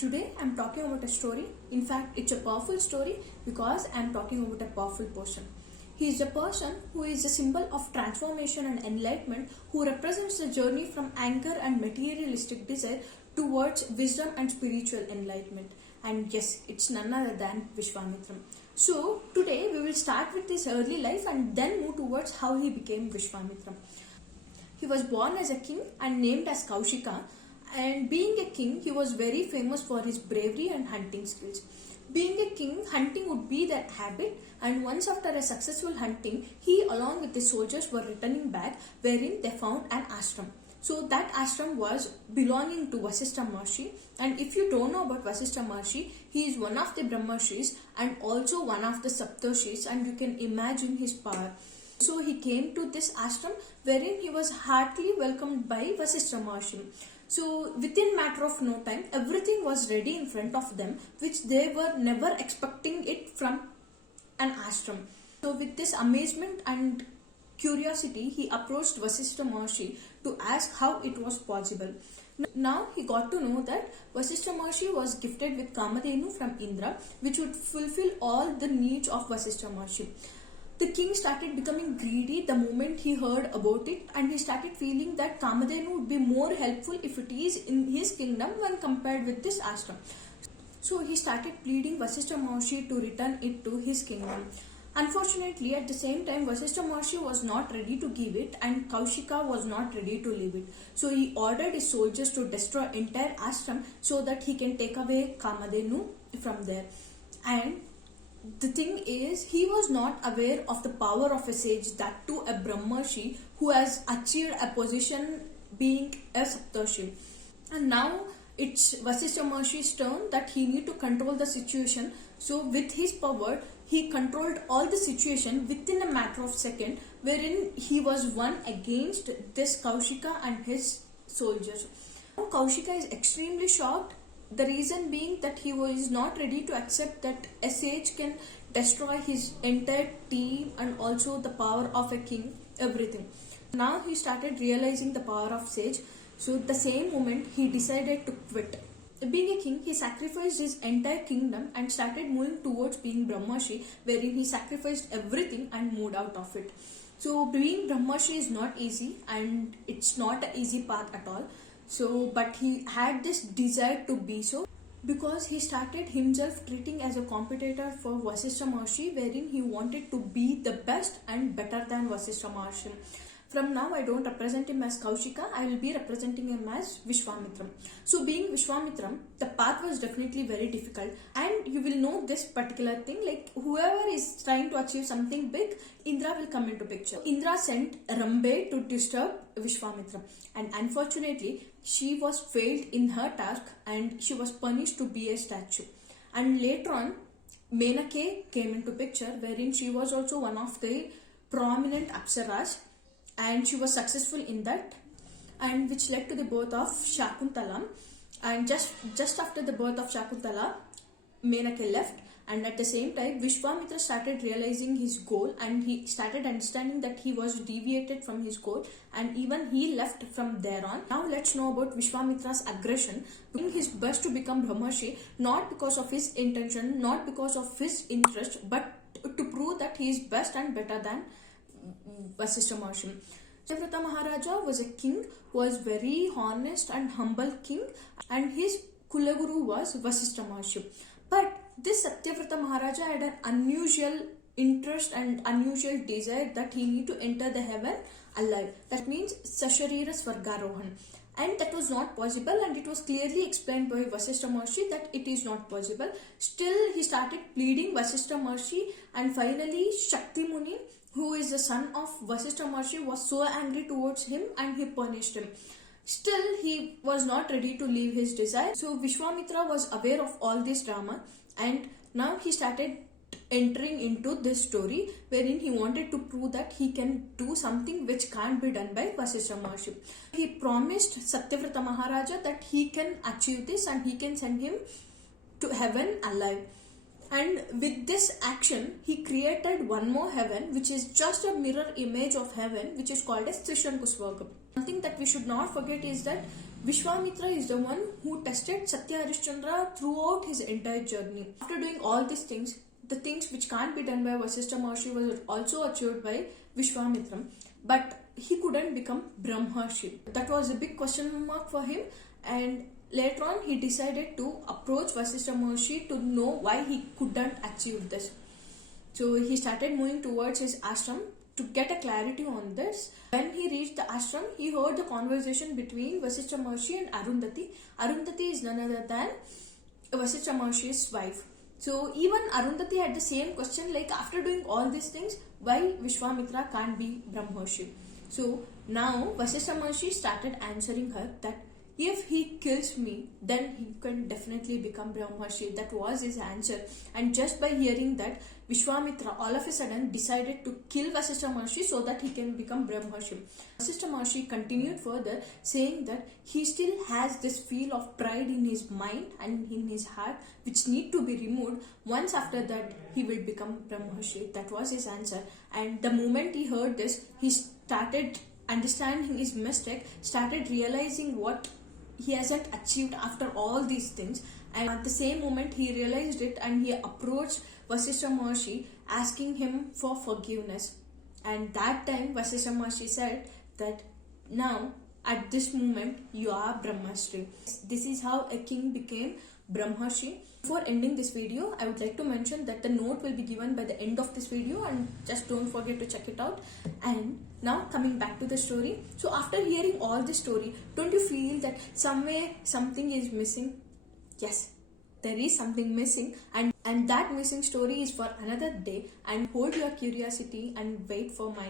Today I'm talking about a story. In fact, it's a powerful story because I'm talking about a powerful person. He is a person who is a symbol of transformation and enlightenment, who represents the journey from anger and materialistic desire towards wisdom and spiritual enlightenment. And yes, it's none other than Vishwamitra. So today we will start with his early life and then move towards how he became Vishwamitra. He was born as a king and named as Kaushika, and being a king, he was very famous for his bravery and hunting skills. Being a king, hunting would be their habit, and once after a successful hunting, he along with the soldiers were returning back, wherein they found an ashram. So that ashram was belonging to Vasishtha Maharshi, and if you don't know about Vasishtha Maharshi, he is one of the Brahmarshis and also one of the Saptarshis, and you can imagine his power. So he came to this ashram wherein he was heartily welcomed by Vasishtha Maharshi. So within matter of no time, everything was ready in front of them, which they were never expecting it from an ashram. So with this amazement and curiosity, he approached Vasishtha Maharshi to ask how it was possible. Now he got to know that Vasishtha Maharshi was gifted with Kamadhenu from Indra, which would fulfill all the needs of Vasishtha Maharshi. The king started becoming greedy the moment he heard about it, and he started feeling that Kamadhenu would be more helpful if it is in his kingdom when compared with this ashram. So he started pleading Vasishtha Maharshi to return it to his kingdom. Unfortunately, at the same time, Vasishtha Maharshi was not ready to give it and Kaushika was not ready to leave it. So he ordered his soldiers to destroy entire ashram so that he can take away Kamadhenu from there. And the thing is, he was not aware of the power of a sage, that too a Brahmarshi who has achieved a position being a Saptarshi. And now it's Vasishtha Maharshi's turn that he need to control the situation. So with his power, he controlled all the situation within a matter of second, wherein he was won against this Kaushika and his soldiers. Now Kaushika is extremely shocked. The reason being that he was not ready to accept that a sage can destroy his entire team and also the power of a king, everything. Now he started realizing the power of sage. So the same moment he decided to quit. Being a king, he sacrificed his entire kingdom and started moving towards being Brahmarshi, wherein he sacrificed everything and moved out of it. So being Brahmarshi is not easy, and it's not an easy path at all. So, but he had this desire to be so, because he started himself treating as a competitor for Vasishtha Maharshi, wherein he wanted to be the best and better than Vasishtha Maharshi. From now, I don't represent him as Kaushika, I will be representing him as Vishwamitra. So being Vishwamitra, the path was definitely very difficult, and you will know this particular thing, like whoever is trying to achieve something big, Indra will come into picture. Indra sent Rambe to disturb Vishwamitra, and unfortunately, she was failed in her task and she was punished to be a statue. And later on, Menake came into picture, wherein she was also one of the prominent Apsaras, and she was successful in that, and which led to the birth of Shakuntala. And just after the birth of Shakuntala, Menake left, and at the same time Vishwamitra started realizing his goal, and he started understanding that he was deviated from his goal, and even he left from there on. Now let's know about Vishwamitra's aggression, doing his best to become Brahmarshi, not because of his intention, not because of his interest, but to prove that he is best and better than Vasishtha Maharshi. Satyavrata Maharaja was a king, was very honest and humble king, and his Kulaguru was Vasishtha Maharshi. But this Satyavrata Maharaja had an unusual interest and unusual desire that he need to enter the heaven alive. That means Sasharira Swargarohan. And that was not possible, and it was clearly explained by Vasishtha Maharshi that it is not possible. Still, he started pleading Vasishtha Maharshi, and finally Shakti Muni, who is the son of Vasishtha Maharshi, was so angry towards him and he punished him. Still, he was not ready to leave his desire. So Vishwamitra was aware of all this drama, and now he started entering into this story, wherein he wanted to prove that he can do something which can't be done by Vasishtha Maharshi. He promised Satyavrata Maharaja that he can achieve this and he can send him to heaven alive. And with this action, he created one more heaven, which is just a mirror image of heaven, which is called as Trishanku Swargam. One thing that we should not forget is that Vishwamitra is the one who tested Satya Harishchandra throughout his entire journey. After doing all these things, the things which can't be done by Vasishtha Maharshi was also achieved by Vishwamitra, but he couldn't become Brahmarshi. That was a big question mark for him, and later on he decided to approach Vasishtha Maharshi to know why he couldn't achieve this. So he started moving towards his ashram to get a clarity on this. When he reached the ashram, he heard the conversation between Vasishtha Maharshi and Arundhati. Arundhati is none other than Vasishtha Maharshi's wife. So even Arundhati had the same question, like after doing all these things, why Vishwamitra can't be Brahmarshi? So now Vasishtha Maharshi started answering her that if he kills me, then he can definitely become Brahmarshi. That was his answer. And just by hearing that, Vishwamitra all of a sudden decided to kill Vasishtha Maharshi so that he can become Brahmarshi. Vasishtha Maharshi continued further, saying that he still has this feel of pride in his mind and in his heart, which need to be removed. Once after that, he will become Brahmarshi. That was his answer. And the moment he heard this, he started understanding his mistake, started realizing what he hasn't achieved after all these things, and at the same moment he realized it and he approached Vasishtha Maharshi asking him for forgiveness. And that time Vasishtha Maharshi said that now at this moment you are Brahmarshi. This is how a king became Brahmarshi. Before ending this video, I would like to mention that the note will be given by the end of this video, and just don't forget to check it out. And now coming back to the story. So after hearing all this story, don't you feel that somewhere something is missing? Yes, there is something missing, and that missing story is for another day. And hold your curiosity and wait for my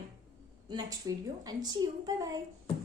next video, and see you. Bye bye.